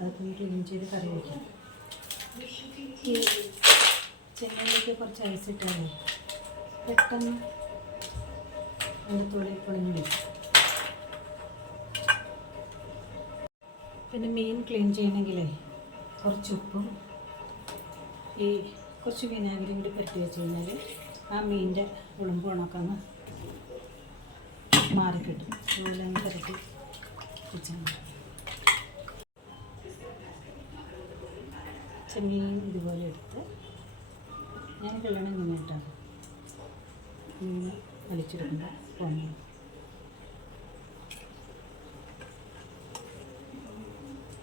അതൊക്കെ ക്ലീൻ ചെയ്ത് കറി വയ്ക്കാം ഈ കുറച്ച് ഐസ് ഇട്ടാലേ പെട്ടെന്ന് അതിന്റെ തൊളി പൊളിഞ്ഞു വയ്ക്കും പിന്നെ മീൻ ക്ലീൻ ചെയ്യണമെങ്കിലേ കുറച്ച് ഉപ്പും ഈ കുറച്ച് വിനാഗിരിയും കൂടി പരട്ടി വെച്ച് കഴിഞ്ഞാൽ ആ മീനിന്റെ ഉളുമ്പ് ഉണക്കം മാറിക്കിട്ടും. അതുപോലെ തന്നെ പരട്ടി വെച്ചാൽ മതി. ചെമ്മീൻ ഇതുപോലെ എടുത്ത് ഞാൻ കല്യാണം ഇങ്ങനെയായിട്ടാണ് ഇങ്ങനെ വലിച്ചെടുക്കുമ്പോൾ പോകുന്നത്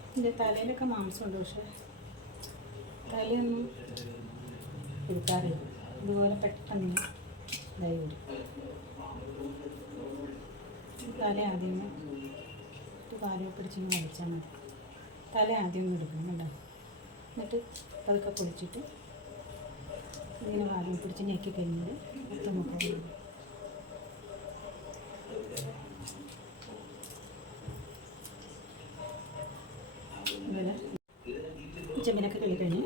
ഇതിന്റെ തലയിലൊക്കെ മാംസമുണ്ട് പക്ഷേ തലയൊന്നും എടുക്കാറില്ല. ഇതുപോലെ പെട്ടെന്ന് ഇതായി വരും. തല ആദ്യമേ ഒരു കാലം പിടിച്ചിങ്ങനെ വലിച്ചാൽ മതി. തല ആദ്യം ഒന്ന് എടുക്കണം കണ്ടോ എന്നിട്ട് പതുക്കെ പൊളിച്ചിട്ട് ഇങ്ങനെ വാലും പിടിച്ച് ഞെക്കി കഴിഞ്ഞാൽ ഒത്ത മുഖം ചെമ്പിനൊക്കെ കിള്ളി കഴിഞ്ഞ്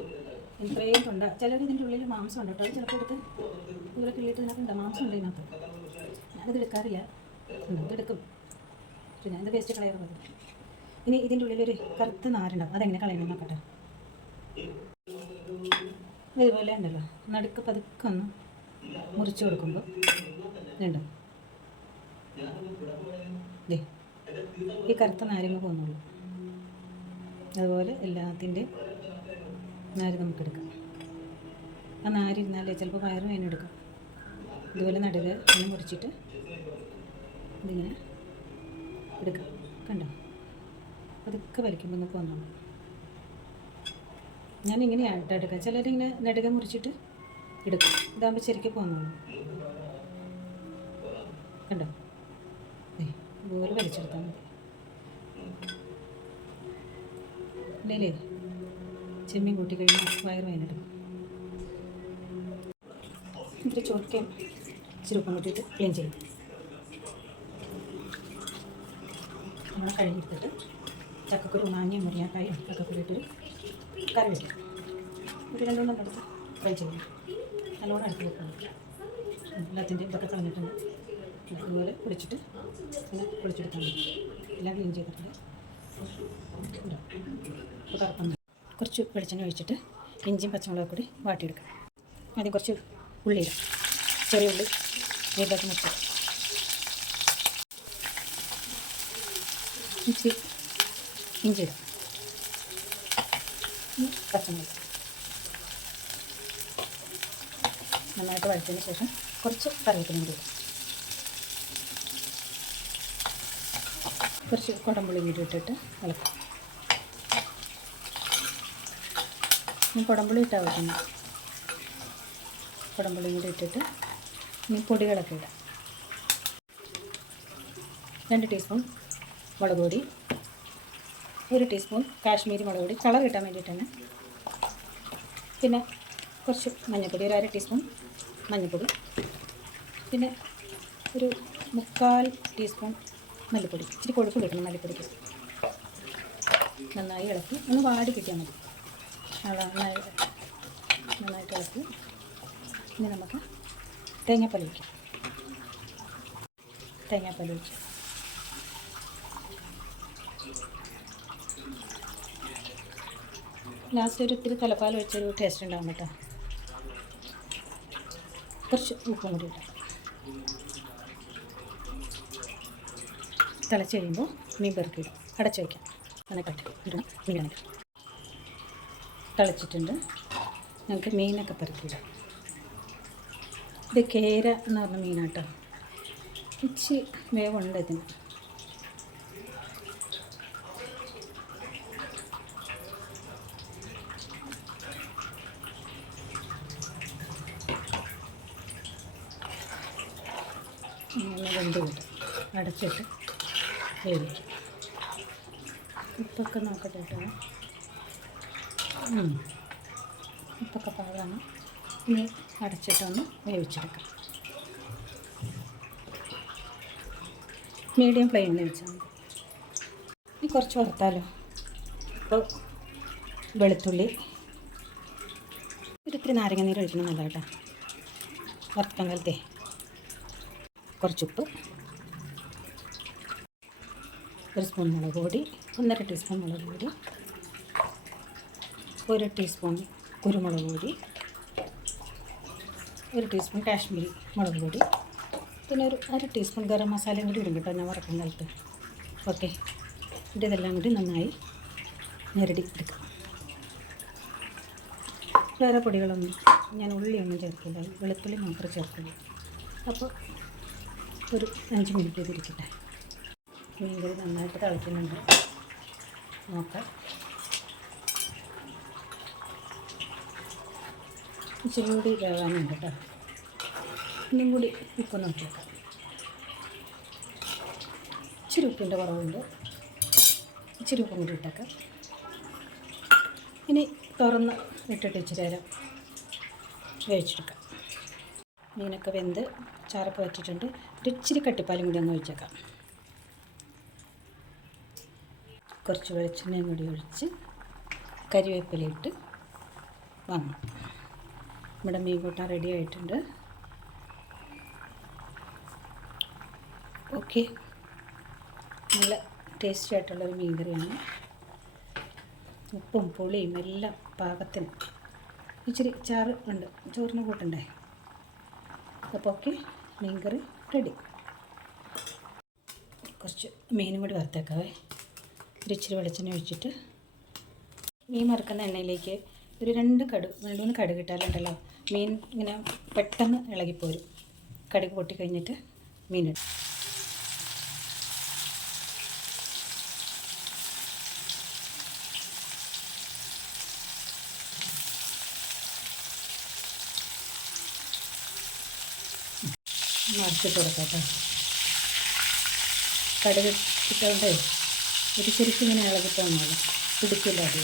ഇത്രയും തൊണ്ട ചിലർ ഇതിന്റെ ഉള്ളിൽ മാംസം ഉണ്ട് കേട്ടോ. ചിലപ്പോൾ എടുത്ത് ഇവരെ കിള്ളിയിട്ട് ഇതിനകത്തുണ്ട് മാംസം ഉണ്ട് ഇതിനകത്ത്. ഞാനത് എടുക്കാറില്ല. എടുക്കും. ഇതെടുക്കും പിന്നെ ഇത് വേസ്റ്റ് കളയാറുള്ളത് ഇനി ഇതിന്റെ ഉള്ളിലൊരു കറുത്ത നാരുണ്ടാവും. അതെങ്ങനെ കളയണം നോക്കട്ടെ. ഇതുപോലെ ഉണ്ടല്ലോ. നടുക്ക് പതുക്കെ ഒന്ന് മുറിച്ച് കൊടുക്കുമ്പോൾ ദേ ഈ കറുത്ത നാരങ്ങ പോകുന്നുള്ളൂ അതുപോലെ എല്ലാത്തിന്റെ നാര് നമുക്കെടുക്കാം. ആ നാരിരുന്നാലേ ചിലപ്പോൾ വയറ് എടുക്കാം. ഇതുപോലെ നടുക ഒന്ന് മുറിച്ചിട്ട് ഇതിങ്ങനെ എടുക്കാം. കണ്ടോ? അതൊക്കെ വലിക്കുമ്പോൾ നമുക്ക് വന്നോളൂ. ഞാൻ ഇങ്ങനെയാണ് കേട്ടോ എടുക്കുക. ചിലരിങ്ങനെ നെടുക മുറിച്ചിട്ട് എടുക്കും. ഇതാകുമ്പോൾ ശരിക്കും പോകുന്നു കണ്ടോ? ഇതുപോലെ വലിച്ചെടുത്താൽ മതി. ഇല്ലേ ചെമ്മീൻ കൂട്ടി കഴിഞ്ഞാൽ വയറ് വേനെടുക്കും ഇത്തിരി ചൊറുക്കയും ഇച്ചിരി ഉപ്പും കൂട്ടിയിട്ട് ക്ലീൻ ചെയ്യും. നമ്മൾ കഴുകിയെടുത്തിട്ട് ചക്കക്കുരു മാങ്ങയും മുരിങ്ങാക്കായും ഒക്കെ കൂടിയിട്ടൊരു കറി വയ്ക്കും ഒരു രണ്ടുമൂന്നും എടുത്ത് ഫ്രൈ ചെയ്യും നല്ലോണം അടുത്ത് വെക്കണം. എല്ലാത്തിന്റെയും ഇതൊക്കെ കളഞ്ഞിട്ടുണ്ട്. ഇതുപോലെ പൊടിച്ചിട്ട് പിന്നെ പൊടിച്ചെടുത്താൽ മതി. എല്ലാം ക്ലീൻ ചെയ്തിട്ടുണ്ട്. കറുപ്പം കുറച്ച് വെളിച്ചെണ്ണ ഒഴിച്ചിട്ട് ഇഞ്ചിയും പച്ചമുളകും കൂടി വാട്ടിയെടുക്കണം ആദ്യം കുറച്ച് ഉള്ളി ഇടാം. ചെറിയ ഉള്ളി നീട്ടാക്കി മുട്ട. ഇഞ്ചി ഇഞ്ചി ഇടാം. പച്ചമുളക് നന്നായിട്ട് വഴച്ചതിന് ശേഷം കുറച്ച് കറിവേപ്പിലും കൂടി ഇടും. കുറച്ച് കുടമ്പുളി വീട് ഇട്ടിട്ട് ഇളക്കും ഇനി കുടമ്പുളി ഇട്ടാൽ വെക്കണം കുടമ്പുളി കൂടി ഇട്ടിട്ട് ഇനി പൊടികളൊക്കെ ഇടാം. രണ്ട് ടീസ്പൂൺ മുളക് പൊടി ഒരു ടീസ്പൂൺ കാശ്മീരി മുളക് പൊടി കളർ കിട്ടാൻ വേണ്ടിയിട്ടാണ്. പിന്നെ കുറച്ച് മഞ്ഞൾപ്പൊടി ഒരു അര ടീസ്പൂൺ മഞ്ഞൾപ്പൊടി. പിന്നെ ഒരു മുക്കാൽ ടീസ്പൂൺ മല്ലിപ്പൊടി. ഇച്ചിരി കൊഴുപ്പ് കിട്ടണം മല്ലിപ്പൊടിക്ക്. നന്നായി ഇളക്കി. ഒന്ന് വാടി കിട്ടിയാൽ മതി. നന്നായി നന്നായിട്ട് ഇളക്കി. ഇനി നമുക്ക് തേങ്ങാപ്പാൽ ഒഴിക്കാം. തേങ്ങാപ്പാൽ ഒഴിക്കാം ലാസ്റ്റ് ഒരു ഇത്തിരി തലപ്പാൽ വെച്ചൊരു ടേസ്റ്റ് ഉണ്ടാകും കേട്ടോ. കുറച്ച് ഉപ്പും കൂടി ഇട്ടാം. തിളച്ച് കഴിയുമ്പോൾ മീൻ പെറുക്കി ഇടും അടച്ച് വയ്ക്കാം. കണക്കാട്ടി ഇടണം മീനായിട്ട് തിളച്ചിട്ടുണ്ട്. നമുക്ക് മീനൊക്കെ പെറുക്കിയിടാം. ഇത് കേര എന്ന് പറഞ്ഞ മീനാട്ടോ. ഇച്ചി വേവുണ്ട് ഇതിന്. ഇങ്ങനെ വെന്ത് കിട്ടും അടച്ചിട്ട് വേവിക്കും ഉപ്പൊക്കെ നോക്കട്ടെ കേട്ടോ. ഉപ്പൊക്കെ പാകമാണ്. ഇനി അടച്ചിട്ടൊന്ന് വേവിച്ചെടുക്കാം. മീഡിയം ഫ്ലെയിമിൽ വെച്ചാൽ മതി. ഇനി കുറച്ച് വറുത്താലോ? അപ്പോൾ വെളുത്തുള്ളി. ഒരിത്തിരി നാരങ്ങ നീര് ഒഴിക്കണം നല്ല കേട്ടോ വറുക്കാൻ കുറച്ചുപ്പ് ഒരു സ്പൂൺ മുളക് പൊടി ഒന്നര ടീസ്പൂൺ മുളക് പൊടി ഒരു ടീസ്പൂൺ കുരുമുളക് പൊടി ഒരു ടീസ്പൂൺ കാശ്മീരി മുളക് പൊടി പിന്നെ ഒരു അര ടീസ്പൂൺ ഗരം മസാലയും കൂടി ഇടും കേട്ടോ ഞാൻ വറക്കുന്ന കാലത്ത് ഓക്കെ. എന്നിട്ട് ഇതെല്ലാം കൂടി നന്നായി ഞെരടി എടുക്കാം. വേറെ പൊടികളൊന്നും ഞാൻ ഉള്ളിയൊന്നും ചേർക്കില്ല വെളുത്തുള്ളി മാത്രം ചേർക്കുള്ളൂ. അപ്പോൾ ഒരു അഞ്ച് മിനിറ്റ് ഇതിരിക്കട്ടെ മീൻകറി നന്നായിട്ട് തിളയ്ക്കുന്നുണ്ട്. നോക്കാം. ഇച്ചിരി കൂടി വേവാനുണ്ട് കേട്ടോ. ഇനിയും കൂടി ഉപ്പ് നോക്കിയേക്കാം ഇച്ചിരി ഉപ്പിന്റെ കുറവുണ്ട്. ഇച്ചിരി ഉപ്പും കൂടി ഇട്ടേക്കാം. ഇനി തുറന്ന് ഇട്ടിട്ട് ഇച്ചിരി നേരം വേവിച്ചെടുക്കാം. മീനൊക്കെ വെന്ത് ചാറൊക്കെ വെച്ചിട്ടുണ്ട് ഇച്ചിരി കട്ടിപ്പാലും കൂടി ഒന്ന് ഒഴിച്ചേക്കാം. കുറച്ച് വെളിച്ചെണ്ണയും കൂടി ഒഴിച്ച് കരിവേപ്പിലയിട്ട് വാങ്ങാം നമ്മുടെ മീൻ കൂട്ടാൻ റെഡി ആയിട്ടുണ്ട്. ഓക്കെ. നല്ല ടേസ്റ്റി ആയിട്ടുള്ളൊരു മീൻ കറിയാണ് ഉപ്പും പുളിയും എല്ലാം പാകത്തിന്. ഇച്ചിരി ചാറ് ഉണ്ട്. ചോറിന് കൂട്ടണ്ടേ? അപ്പോൾ ഓക്കെ. മീൻ കറി റെഡി. കുറച്ച് മീനും കൂടി വറുത്തേക്കാവേ. ഒരു ഇച്ചിരി വെളിച്ചെണ്ണ ഒഴിച്ചിട്ട് മീൻ വറുക്കുന്ന എണ്ണയിലേക്ക് ഒരു രണ്ട് കടുക് രണ്ട് മൂന്ന് കടുക് ഇട്ടാലുണ്ടല്ലോ മീൻ ഇങ്ങനെ പെട്ടെന്ന് ഇളകിപ്പോരും. കടുക് പൊട്ടിക്കഴിഞ്ഞിട്ട് മീൻ ഇടും. മറിച്ചിട്ട് കൊടുക്കാം കേട്ടോ കടുക് ഇട്ടുകൊണ്ട് ഒരു ശരിക്കും ഇങ്ങനെ ഇളകിട്ട് വന്നാലും പിടിക്കില്ല അത്.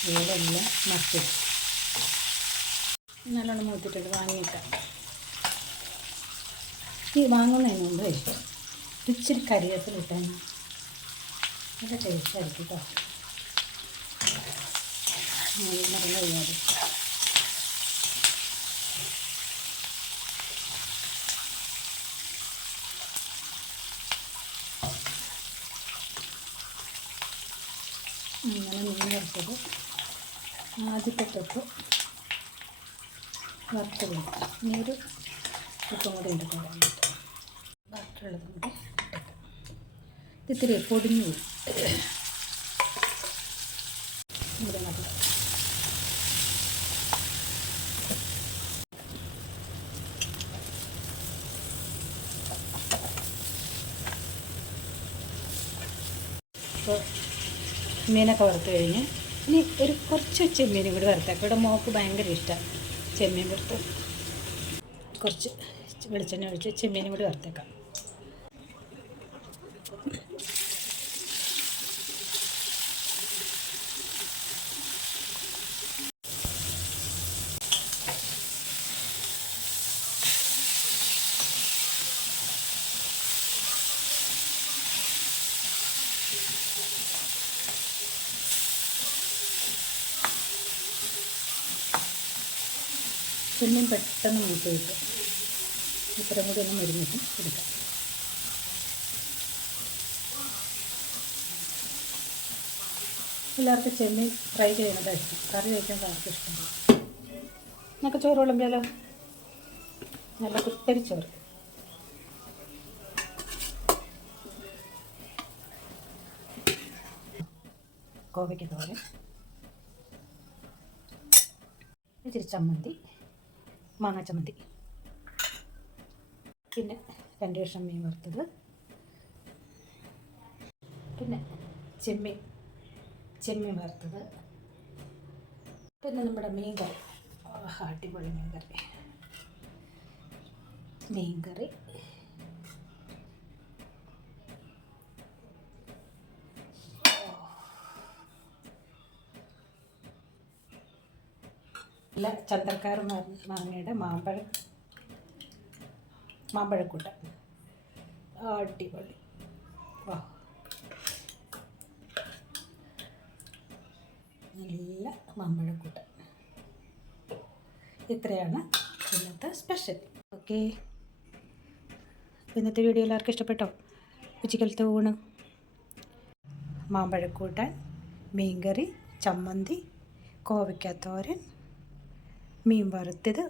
അതുപോലെ എല്ലാം മറിച്ചിടും നല്ലോണം മൂത്തിട്ടുണ്ട് വാങ്ങിയിട്ടാം. ഈ വാങ്ങുന്നതിന് മുമ്പ് ഇച്ചിരി കരിയേപ്പിൽ ഇട്ടാൽ നല്ല ടേസ്റ്റ് ആയിരിക്കും കേട്ടോ നല്ല കഴിയാതെ അങ്ങനെ മീൻ വറുത്തത് ആദ്യത്തെ ട്രിപ്പ് വറുത്ത് കൊടുക്കും ഇനി ഒരു ട്രിപ്പും കൂടെ ഉണ്ട് പോകാനായിട്ട് വറുത്തുള്ളത് കൂടെ ഇത്തിരി പൊടിഞ്ഞു പോയി. ഇവിടെ അപ്പോൾ മീനൊക്കെ വറുത്ത് കഴിഞ്ഞ് ഇനി ഒരു കുറച്ച് ചെമ്മീനും കൂടി വറുത്തേക്കാം ഇവിടെ മോക്ക് ഭയങ്കര ഇഷ്ടമാണ് ചെമ്മീൻ വറുത്ത് കുറച്ച് വെളിച്ചെണ്ണ ഒഴിച്ച് ചെമ്മീനും കൂടി വറുത്തേക്കാം. ചെമ്മീൻ പെട്ടെന്ന് മൂത്ത് കിട്ടും. ഇത്രയും കൂടി ഒന്ന് മുരിഞ്ഞിട്ട് എടുക്കാം. എല്ലാവർക്കും ചെമ്മീൻ ഫ്രൈ ചെയ്യുന്നതായിരിക്കും. കറി കഴിക്കാൻ എല്ലാവർക്കും ഇഷ്ടം നമുക്ക് ചോറ് വിളമ്പിയാലോ? നല്ല കുത്തരി ചോറ്. കോവയ്ക്ക് തോരൻ. ഇച്ചിരി ചമ്മന്തി. മാങ്ങ ചമ്മന്തി പിന്നെ രണ്ട് കഷ്ണം മീൻ വറുത്തത്. പിന്നെ ചെമ്മീൻ ചെമ്മീൻ വറുത്തത്. പിന്നെ നമ്മുടെ മീൻ കറി. അടിപൊളി മീൻ കറി. മീൻ കറി. അല്ല ചന്ദ്രക്കാർ മാങ്ങയുടെ മാമ്പഴ മാമ്പഴക്കൂട്ട. അടിപൊളി. നല്ല മാമ്പഴക്കൂട്ട. ഇത്രയാണ് ഇന്നത്തെ സ്പെഷ്യൽ. ഓക്കെ. ഇന്നത്തെ വീഡിയോ എല്ലാവർക്കും ഇഷ്ടപ്പെട്ടോ? ഉച്ചക്കലത്തെ ഊണ്. മാമ്പഴക്കൂട്ടാൻ മീൻകറി ചമ്മന്തി കോവയ്ക്കാത്തോരൻ മീൻ വറുത്തത്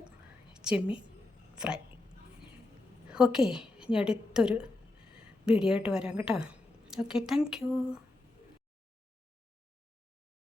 ചെമ്മീൻ ഫ്രൈ. ഓക്കെ ഞാൻ അടുത്തൊരു വീഡിയോ ആയിട്ട് വരാം കേട്ടോ. Okay thank you